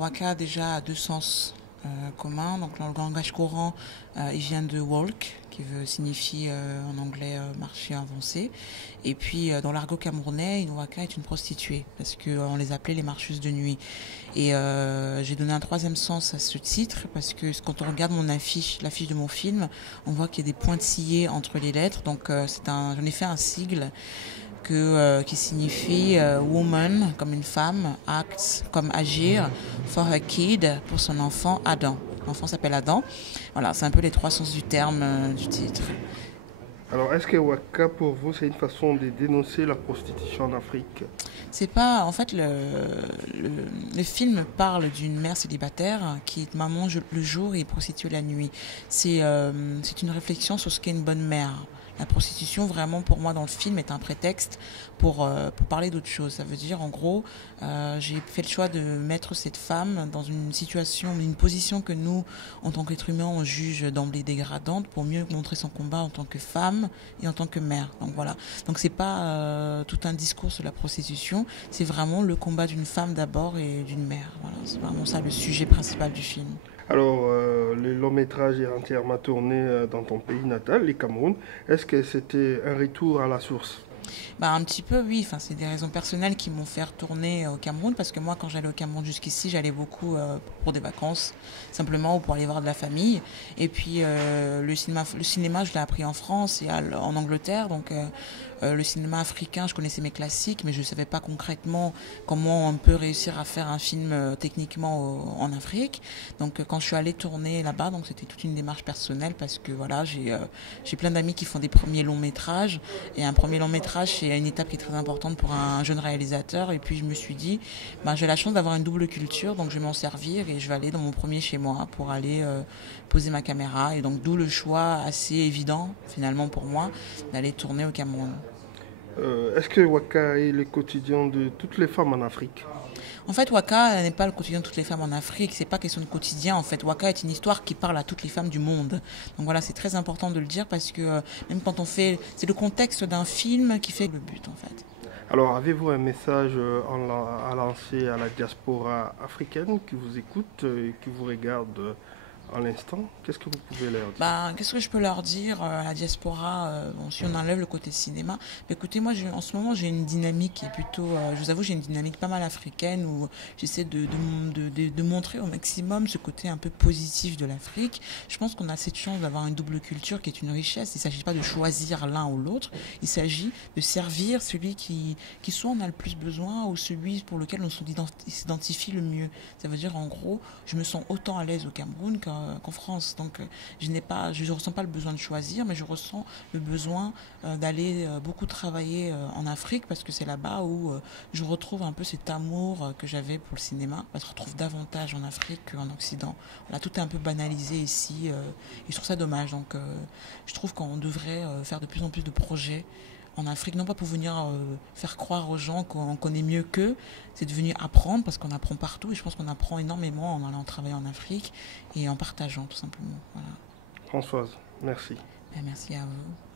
Waka déjà a deux sens communs. Donc dans le langage courant, il vient de walk, qui veut signifier en anglais marché avancé. Et puis dans l'argot camerounais, une waka est une prostituée, parce qu'on les appelait les marcheuses de nuit. Et j'ai donné un troisième sens à ce titre, parce que quand on regarde mon affiche, l'affiche de mon film, on voit qu'il y a des pointillés entre les lettres. Donc j'en ai fait un sigle qui signifie woman comme une femme, act comme agir, for her kid pour son enfant Adam. L'enfant s'appelle Adam. Voilà, c'est un peu les trois sens du terme du titre. Alors, est-ce que Waka, pour vous, c'est une façon de dénoncer la prostitution en Afrique? C'est pas, en fait, le film parle d'une mère célibataire qui est maman le jour et prostituée la nuit. C'est une réflexion sur ce qu'est une bonne mère. La prostitution, vraiment, pour moi, dans le film, est un prétexte pour parler d'autre chose. Ça veut dire, en gros, j'ai fait le choix de mettre cette femme dans une situation, une position que nous, en tant qu'être humain, on juge d'emblée dégradante pour mieux montrer son combat en tant que femme et en tant que mère. Donc voilà. Donc c'est pas tout un discours sur la prostitution, c'est vraiment le combat d'une femme d'abord et d'une mère. Voilà, c'est vraiment ça le sujet principal du film. Alors, le long métrage est entièrement tourné dans ton pays natal, le Cameroun. Est-ce que c'était un retour à la source? Bah, un petit peu, oui. Enfin, c'est des raisons personnelles qui m'ont fait retourner au Cameroun parce que moi, quand j'allais au Cameroun jusqu'ici, j'allais beaucoup pour des vacances, simplement ou pour aller voir de la famille. Et puis, le cinéma, je l'ai appris en France et en Angleterre. Donc, le cinéma africain, je connaissais mes classiques, mais je ne savais pas concrètement comment on peut réussir à faire un film techniquement en Afrique. Donc, quand je suis allée tourner là-bas, donc c'était toute une démarche personnelle parce que voilà, j'ai plein d'amis qui font des premiers longs métrages et un premier long métrage, c'est une étape qui est très importante pour un jeune réalisateur. Et puis je me suis dit, bah, j'ai la chance d'avoir une double culture, donc je vais m'en servir et je vais aller dans mon premier chez moi pour aller poser ma caméra. Et donc d'où le choix assez évident finalement pour moi d'aller tourner au Cameroun. Est-ce que Waka est le quotidien de toutes les femmes en Afrique? En fait, Waka n'est pas le quotidien de toutes les femmes en Afrique. C'est pas question de quotidien. En fait, Waka est une histoire qui parle à toutes les femmes du monde. Donc voilà, c'est très important de le dire parce que même quand on fait, c'est le contexte d'un film qui fait le but en fait. Alors, avez-vous un message à lancer à la diaspora africaine qui vous écoute et qui vous regarde à l'instant? Qu'est-ce que vous pouvez leur dire? Ben, qu'est-ce que je peux leur dire à la diaspora bon, si on enlève le côté cinéma, ben, écoutez, moi, en ce moment, j'ai une dynamique qui est plutôt, je vous avoue, j'ai une dynamique pas mal africaine où j'essaie de montrer au maximum ce côté un peu positif de l'Afrique. Je pense qu'on a cette chance d'avoir une double culture qui est une richesse. Il ne s'agit pas de choisir l'un ou l'autre. Il s'agit de servir celui qui soit on a le plus besoin ou celui pour lequel on s'identifie le mieux. Ça veut dire, en gros, je me sens autant à l'aise au Cameroun qu'en France. Donc, je ne ressens pas le besoin de choisir, mais je ressens le besoin d'aller beaucoup travailler en Afrique parce que c'est là-bas où je retrouve un peu cet amour que j'avais pour le cinéma. Je retrouve davantage en Afrique qu'en Occident. Voilà, tout est un peu banalisé ici et je trouve ça dommage. Donc, je trouve qu'on devrait faire de plus en plus de projets en Afrique, non pas pour venir faire croire aux gens qu'on connaît mieux qu'eux, c'est de venir apprendre parce qu'on apprend partout et je pense qu'on apprend énormément en allant travailler en Afrique et en partageant tout simplement. Voilà. Françoise, merci. Ben, merci à vous.